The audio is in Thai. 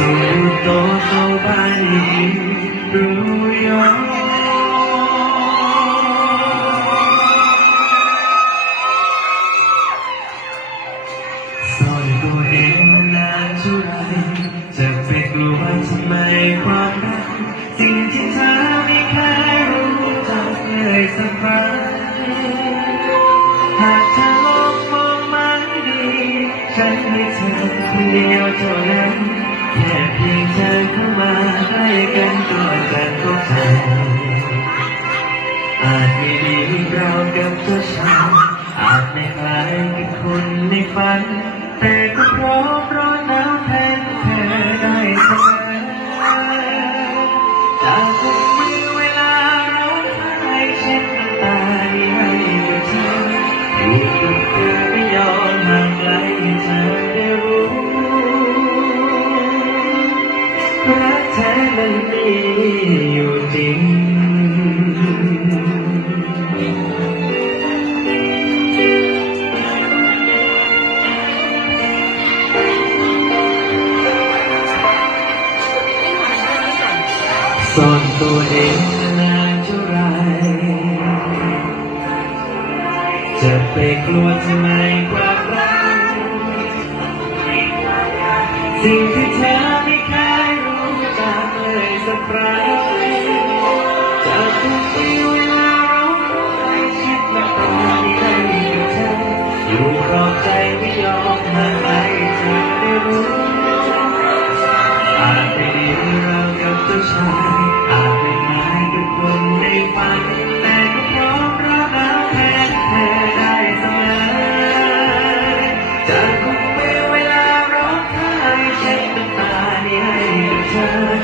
สู่โตเข้าไปรู้ยอมซ่อนตัวเองมานานเท่าไรจะไปกลัวทำไมความรักสิ่งที่เธอไม่เคยรู้จักเลยสักครั้งหากเธอลองมองมันดีฉันให้เธอคนเดียวเท่านั้น พียงเธอเข้ามาให้กันก็จะเข้าใจอาจไม่ดีเรากับเจ้าชายอาจไม่คล้ายกับคนในฝัน แต่ก็พร้อมรอน้ำแทนเธอได้เสมอจากทุกมือเวลาร้องไห้เช็ดน้ำตาให้เธออยู่กับเธอ ซ่อนตัวเองนานเท่าไร จะไปกลัวทำไมความรักสิ่งที่เธอไม่เคยรู้จักเลยสักครั้งจะทุกทีเกั